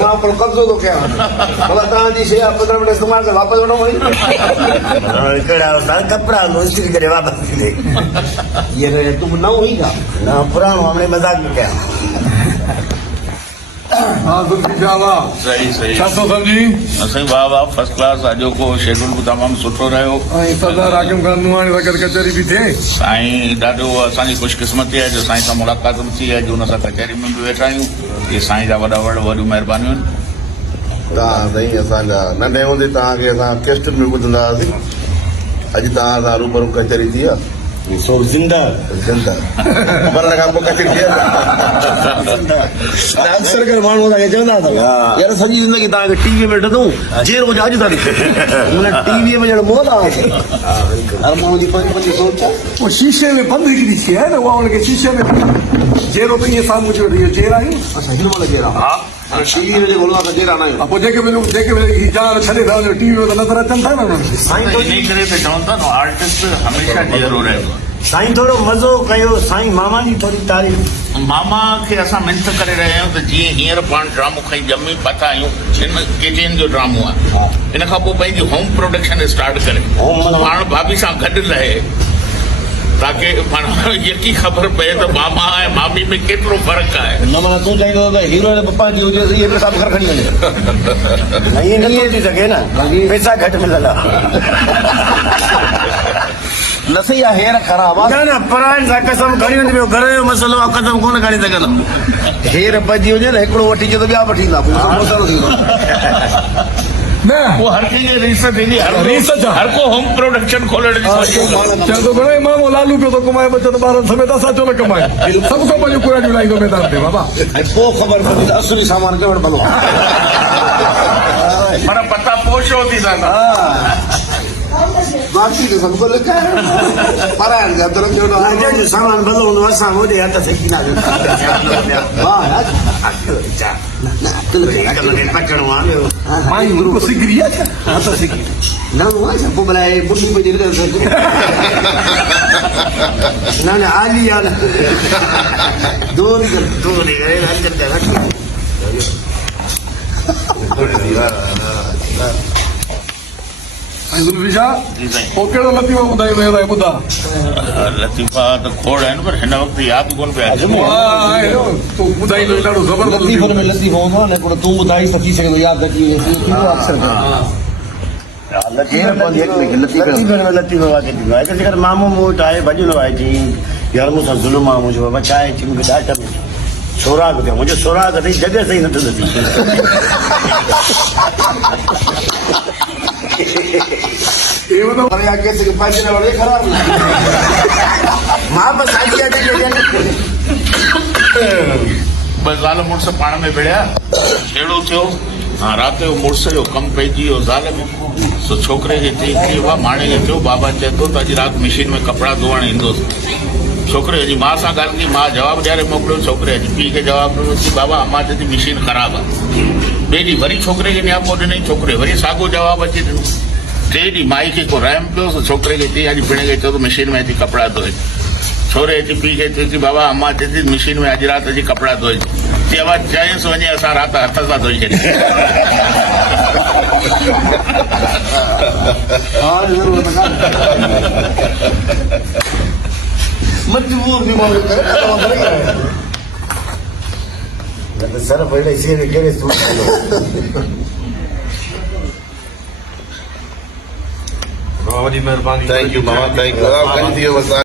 मां पर कब्ज़ो थो कयां भला तव्हांजी शइ 15 मिंट इस्तेमाल करे वापसि वठो वरी कपड़ा इस्त्री करे वापसि थी ये तुम नओं ई का ना पुराणो हमने मजाक में कया हाँ सही सही छा थो सम्झी असां वाह वाह फर्स्ट क्लास अॼो को शेड्यूल बि तमामु सुठो रहियो ऐं सरदार हाकिम खान नुहाणी सां गॾु कचहरी बि थिए साईं ॾाढो असांजी ख़ुशकिस्मती आहे जो साईं सां मुलाक़ात बि थी आहे जो हुन सां कचहरी में बि वेठा आहियूं इहे साईं जा वॾियूं महिरबानियूं आहिनि तव्हां साईं असांजा नंढे हूंदे तव्हांखे असां कैस्टनि में ॿुधंदा हुआसीं अॼु तव्हां सां रूबरू कचहरी थी आहे सो जिंदा मरण खां पोइ कचहरी थिए अक्सर कर माण्हू असांखे चवंदा अथव यार सॼी ज़िंदगी तव्हांखे टीवीअ में ॾिठो जेर हुजे अॼु था ॾिसो टीवीअ में ॼण मौत आहे हर माण्हू जी पंहिंजी पंहिंजी सोच आहे वो शीशे में बंद हिकिड़ी शइ आहे न उहा हुनखे शीशे में जहिड़ो त ईअं साम्हूं अची वठी जेर आहियूं असां हिन महिल जहिड़ा हा टीवी में जेको असां जहिड़ा न आहियूं पोइ जेके जान छॾे था वञो टीवी में त नज़र अचनि था न उन्हनि खे साईं इन करे त चवनि था न आर्टिस्ट हमेशह जहिड़ो रहंदो साईं थोरो मज़ो कयो साईं मामा जी थोरी तारीफ़ मामा खे असां मिनत करे रहिया आहियूं त जीअं हींअर पाण ड्रामो खई ॼमी पता आहियूं हिन किचन जो ड्रामो आहे इन खां पोइ पंहिंजी होम प्रोडक्शन स्टार्ट करे पाण भाभी सां गॾु रहे ताकी पाण यकी ख़बर पए त मामा ऐं मामी में केतिरो फ़र्क़ु आहे न माना तूं चाहींदो त हीरो पप्पा जी हुजे इहे पैसा घर खणी वञे ईअं न थी सघे न पैसा घटि मिलंदा न सही आहे हेर ख़राब आहे न पराइनि सां कसम खणी वञे पियो घर जो मसइलो आहे कसम कोन खणी सघंदो हेर पइजी वञे न हिकिड़ो वठी अचे त ॿिया वठी ईंदा पोइ मसइलो थींदो न वो हर कंहिंखे रीस थींदी हर को होम प्रोडक्शन खोलण जी चवंदो घणो ई मामो लालू पियो थो कमाए बचत ॿारनि समेत असां छो न कमाए सभु खां पंहिंजो कुराड़ियूं लाहींदो मैदान ते बाबा ऐं पोइ ख़बर पवंदी त असली सामान कहिड़ो भलो पर पता पोइ छो थींदा बाक़ी त सभु कुझु लिखाए पराइण जा तरफ़ जो जंहिंजो सामान भलो हूंदो असां होॾे हथ सेकींदासीं पकड़ो आहे माई गुरू सिगरी आहे छा हथ सेकी न पोइ भला बुढ़ी पइजी न आली आहे न दोन दूरी करे अंदरि ते रखी ऐं ज़ुल्फी शाह पोइ कहिड़ो लतीफ़ो ॿुधाईंदो आहे ॿुधा लतीफ़ा त खोड़ आहिनि पर हिन वक़्तु यादि कोन पिया तूं ॿुधाईंदो ॾाढो ज़बरदस्त लतीफ़ो में लतीफ़ो हूंदो आहे न हिकिड़ो तूं ॿुधाई त थी सघे थो यादि अची लतीफ़ो वाक़ई थींदो आहे हिकु मामो मूं वटि आहे भॼंदो आहे चई यार मूंसां ज़ुल्म आहे मुंहिंजो बचाए चई मूंखे ॾाढा सोराग थियो मुंहिंजो सोराग अथई जॻह सही नथो थी बस ज़ाल मुड़ुस पाण में विड़िया अहिड़ो थियो हाँ राति जो मुड़ुस जो कमु पइजी वियो ज़ाल में सो छोकिरे खे चई थियो आहे माणे खे थियो बाबा चए थो त अॼु राति मशीन में कपिड़ा धोअण ईंदुसि छोकिरे जी माउ सां ॻाल्हि कई मां जवाबु ॾियारे मोकिलियो छोकिरे जी पीउ खे जवाबु ॾिनो की बाबा अम्मा चए थी मशीन ख़राबु आहे ॿिए ॾींहुं वरी छोकिरे खे नियापो ॾिनई छोकिरे वरी साॻियो जवाबु अची ॾिनो टे ॾींहुं माई खे को रहम पियो छोकिरे खे चई अॼु पिण खे चयो त मशीन में अची कपिड़ा धोए छोरे अची पीउ खे चयो की बाबा अम्मा चए थी मशीन में अॼु राति अची कपिड़ा धोए चई बाबा चयसि वञे असां राति हथ सां धोई छॾियो मजबूर बि माण्हू सर पहिले कहिड़े वॾी महिरबानी thank you mama thank you